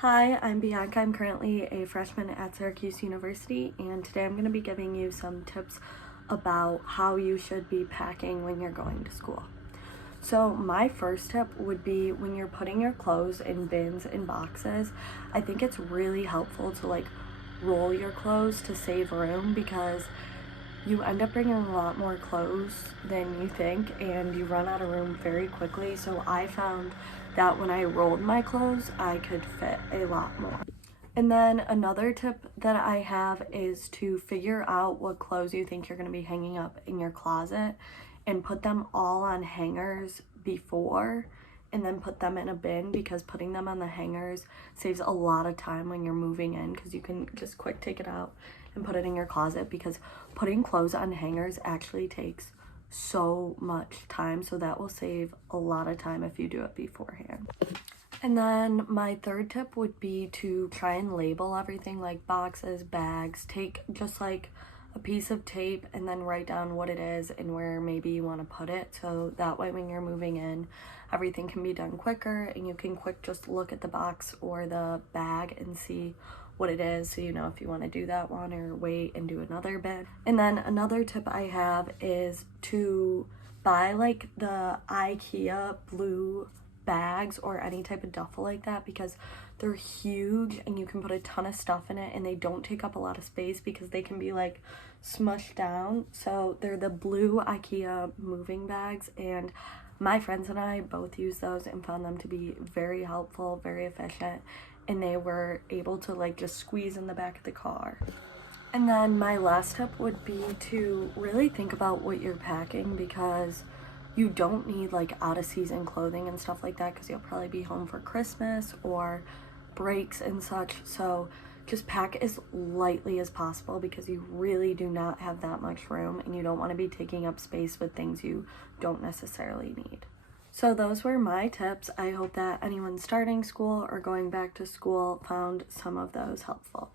Hi, I'm Bianca. I'm currently a freshman at Syracuse University, and today I'm going to be giving you some tips about how you should be packing when you're going to school. So my first tip would be when you're putting your clothes in bins and boxes, I think it's really helpful to roll your clothes to save room because you end up bringing a lot more clothes than you think and you run out of room very quickly. So I found that when I rolled my clothes, I could fit a lot more. And then another tip that I have is to figure out what clothes you think you're going to be hanging up in your closet and put them all on hangers before and then put them in a bin, because putting them on the hangers saves a lot of time when you're moving in, because you can just quick take it out and put it in your closet, because putting clothes on hangers actually takes so much time, so that will save a lot of time if you do it beforehand. And then my third tip would be to try and label everything, like boxes, bags. Take just like a piece of tape and then write down what it is and where maybe you want to put it, so that way when you're moving in, everything can be done quicker and you can just look at the box or the bag and see what it is, so you know if you want to do that one or wait and do another bin. And then another tip I have is to buy like the IKEA blue bags or any type of duffel like that, because they're huge and you can put a ton of stuff in it and they don't take up a lot of space because they can be like smushed down. So they're the blue IKEA moving bags, and my friends and I both use those and found them to be very helpful, very efficient, and they were able to just squeeze in the back of the car. And then my last tip would be to really think about what you're packing, because you don't need out of season clothing and stuff like that, because you'll probably be home for Christmas or breaks and such. So just pack as lightly as possible, because you really do not have that much room and you don't want to be taking up space with things you don't necessarily need. So those were my tips. I hope that anyone starting school or going back to school found some of those helpful.